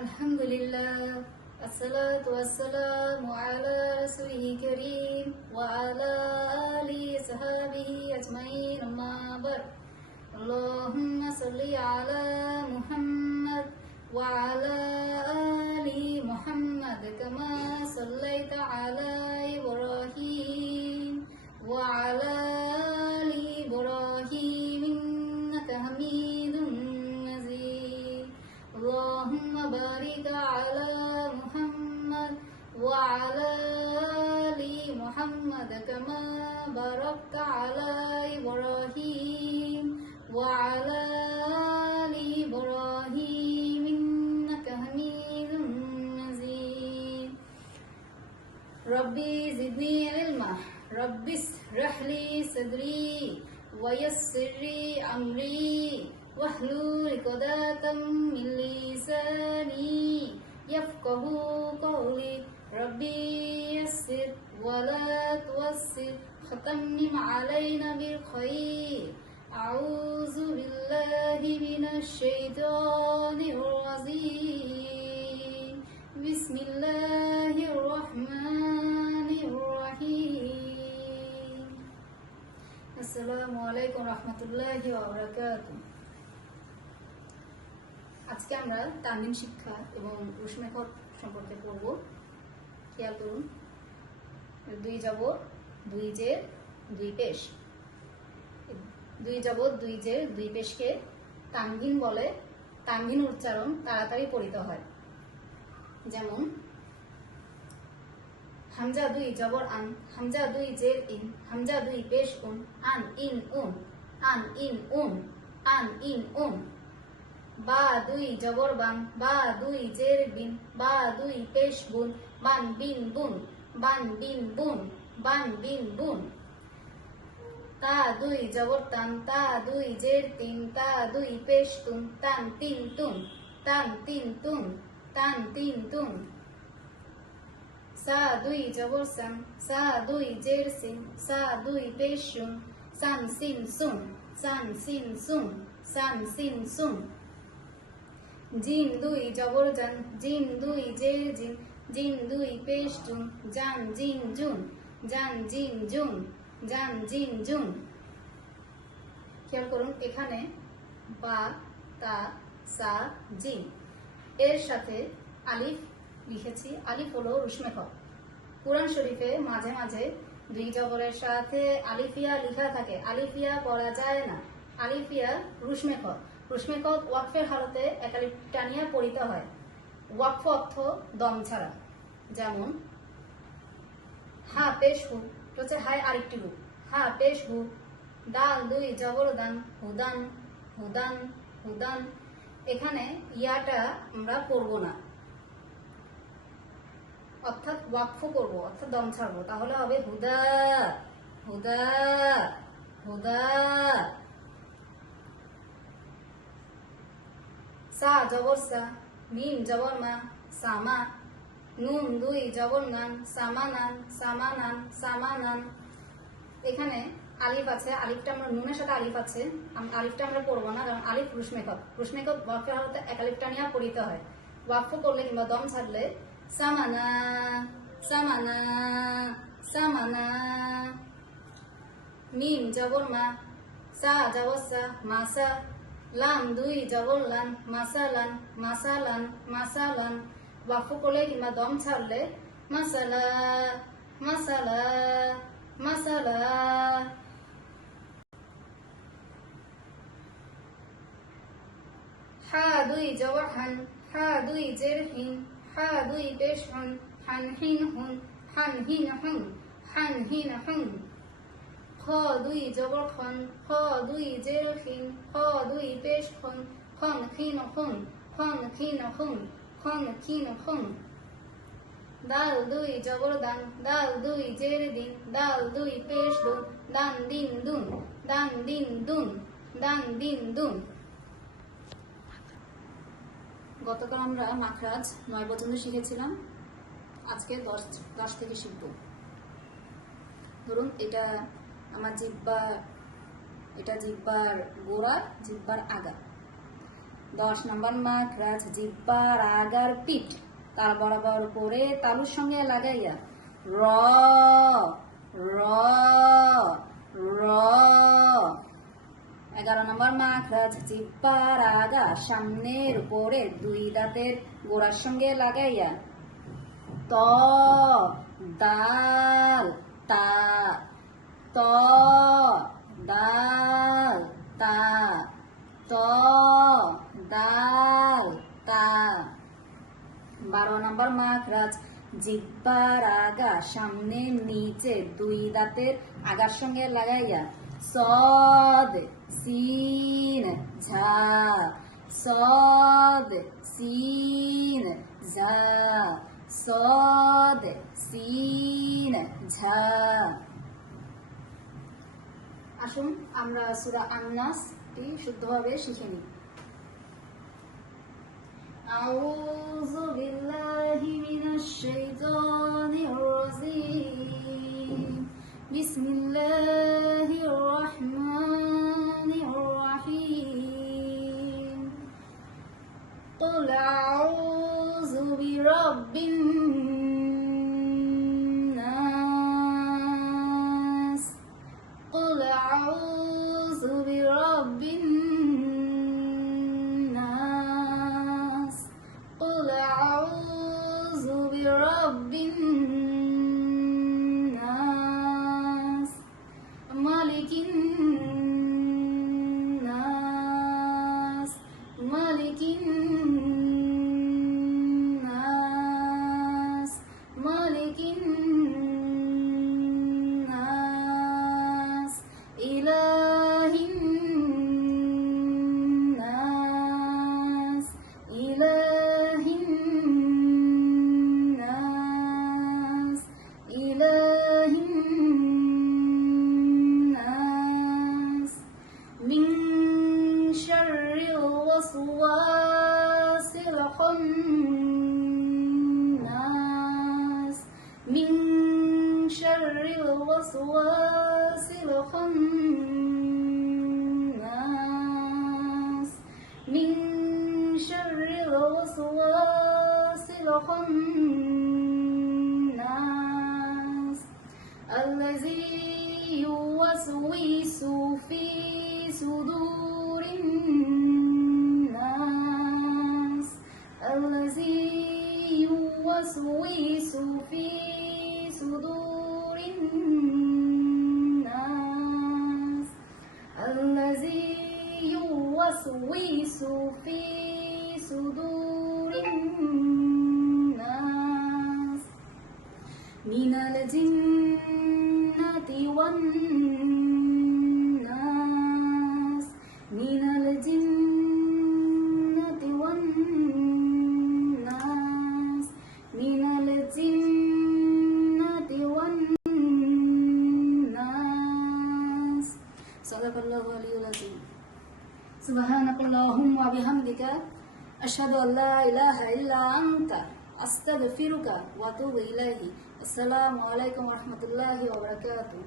আলহামদুলিল্লাহ আসসালাতু ওয়াসসালামু আলা রাসূলিল কারীম ওয়া আলা আলিহি সাহাবিহি আজমাইন আম্মা বা'দ আল্লাহুম্মা সাল্লি আলা মুহাম্মাদ ওয়া আলা আলি মুহাম্মাদ কামা সাল্লাইতা আলা ইব্রাহিম ওয়া আলা আলি ইব্রাহিম ইন্নাকা হামিদুম মাজিদ আল্লাহুম্মা বারিক আলা মুহাম্মাদ ওয়া আলা আলি মুহাম্মাদ কামা বারাকতা আলা ইব্রাহিম ওয়া আলা আলি ইব্রাহিম ইন্নাকা হামিদুম মাজিদ রব্বি জিদনি ইলমা রব্বি ইশরাহ লি সাদরি ওয়া ইয়াসসির লি আমরি واحلل عقدة من لساني يفقهوا قولي ربي يسر ولا تعسر ختمم علينا بالخير أعوذ بالله من الشيطان الرجيم بسم الله الرحمن الرحيم السلام عليكم ورحمة الله وبركاته আজকে আমরা তানবিন শিক্ষা এবং রুশমেখত সম্পর্কে পড়ব। খেয়াল করুন, দুই জবর দুই জের দুই পেশ, দুই জবর দুই জের দুই পেশকে তানবিন বলে। তানবিন উচ্চারণ তাড়াতাড়ি পড়িতে হয়। যেমন হামজা দুই জবর আন, হামজা দুই জের ইন, হামজা দুই পেশ উন, আন ইন উন, আন ইন উন, আন ইন উন। বা দুই জবর বান, বা দুই জের বিন, বা দুই পেশ বুন, বান বিন বুন, বান বিন বুন, বান বিন বুন। তা দুই জবর তান, তা দুই জের তিন, তা দুই পেশ তুন, তান তিন তুন, তান তিন তুন, তান তিন তুন। সা দুই জবর সান, সা দুই জের সিন, সা দুই পেশ শুন, সান সিন সুন, সান সিন সুন, সান সিন সুন। জিন দুই জবর জান, জিন দুই জের জিন, জিন দুই পেশ জুন, জান জিন জুন, জান জিন জুন, জান জিন জুন। খেয়াল করুন, এখানে বা, তা, সা, জিন এর সাথে আলিফ লিখেছি। আলিফ হলো রুশমেখত। কুরআন শরীফে মাঝে মাঝে দুই জবরের সাথে আলিফিয়া লেখা থাকে, আলিফিয়া পড়া যায় না। আলিফিয়া রুশমেখত। রুশমেখত ওয়াকফের হালতে একালিফ টানিয়া পড়িতে হয়। ওয়াকফ অর্থ দম ছাড়া। যেমন হা পেশ হু হচ্ছে হায় আরেকটি রূপ, হা পেশ হু। ডাল দুই জবর দান, হুদান, হুদান, হুদান। এখানে ইয়াটা আমরা পড়বো না, অর্থাৎ ওয়াকফ করবো, অর্থাৎ দম ছাড়বো। তাহলে হবে হুদা, হুদা, হুদা। সা জবর সা, মিম জবর মা, সামা। নুন দুই জবর নান, সামানান, সামানান, সামানান। এখানে আলিফ আছে, আলিফটা আমরা নুনের সাথে আলিফ আছে, আলিফটা আমরা পড়বো না, কারণ আলিফ রুশমেখত। রুশমেখত ওয়াকফের হালতে এক আলিফটা নিয়ে পড়িতে হয়। ওয়াকফ করলে কিংবা দম ছাড়লে সামানা, সামানা, সামানা। মিম জবর মা, সা জবর সা, মাসা। লাম দুই জবর লান, মাসালান, মাসালান, মাসালান। ওয়াকফ করলে কিংবা দম ছাড়লে মাসালা, মাসালা, মাসালা। হা দুই জবর হান, হা দুই জের হিন, হা দুই পেশ হুন, হান হিন হুন, হান হিন হুন, হান হিন হুন। খ দুই জবর খন, খ দুই জের খিন, খ দুই পেশ খন, খন খিন হুন, খন খিন হুন, খন খিন হুন। দাল দুই জবর দান, দাল দুই জের দিন, দাল দুই পেশ দুন, দান দিন দুন, দান দিন দুন, দান দিন দুন। গতকাল আমরা মাখরাজ 9 পর্যন্ত শিখেছিলাম, আজকে 10 থেকে শিখব। ধরুন এটা আমার জিহ্বা, এটা জিহ্বার গোড়া, জিহ্বার আগা। 10 নম্বর মাখরাজ জিহ্বার আগার পিঠ তাল বরাবর করে তালুর সঙ্গে লাগাইয়া র র র। 11 নম্বর মাখরাজ জিহ্বার আগা সামনের উপরে 2 দাঁতের গোড়ার সঙ্গে লাগাইয়া ত দাল তা ত দাল তা ত দাল তা। 12 নম্বর মাখরাজ জিহ্বার আগা সামনে নিচে 2 দাঁতের আগার সঙ্গে লাগাইয়া সদ সিন ঝা সদ সিন ঝা সদ সিন ঝা। আসুন আমরা সূরা আন-নাসটি শুদ্ধভাবে শিখে নিই। আউযু বিল্লাহি মিনাশ শাইতানির রাজীম। বিসমিল্লাহির রাহমানির রাহিম। কুল আউযু বিরাব্বিন নাস। কুল আউযু বিরাব্বিন নাস। কুল আউযু বিরাব্বিন নাস। মালিকিন নাস। মালিকিন নাস। মালিকিন নাস। ইলাহিন নাস। ইলাহিন নাস। ইলাহিন নাস। মিন শাররিল ওয়াসওয়াসিল খান্নাস। মিন শাররিল ওয়াসওয়াসিল খান্নাস। মিন শাররিল ওয়াসওয়াসিল খান্নাস। আল্লাযী ইউওয়াসওয়িসু ফি সুদুরিন নাস। আল্লাযী ইউওয়াসওয়িসু ফি সুদুরিন নাস। আল্লাযী ইউওয়াসওয়িসু ফি সুদুরিন নাস। মিনাল জিন্নাতি ওয়ান নাস। মিনাল জিন্নাতি ওয়ান নাস। মিনাল জিন্নাতি ওয়ান নাস। সাদাকাল্লাহু আলিয়্যুল আযীম। সুবহানাকাল্লাহুম্মা ওয়া বিহামদিকা আশহাদু আল্লা ইলাহা ইল্লা আনতা আস্তাগফিরুকা ওয়া আতুবু ইলাইহি। আসসালামু আলাইকুম ওয়া রাহমাতুল্লাহি ওয়া বারাকাতুহু।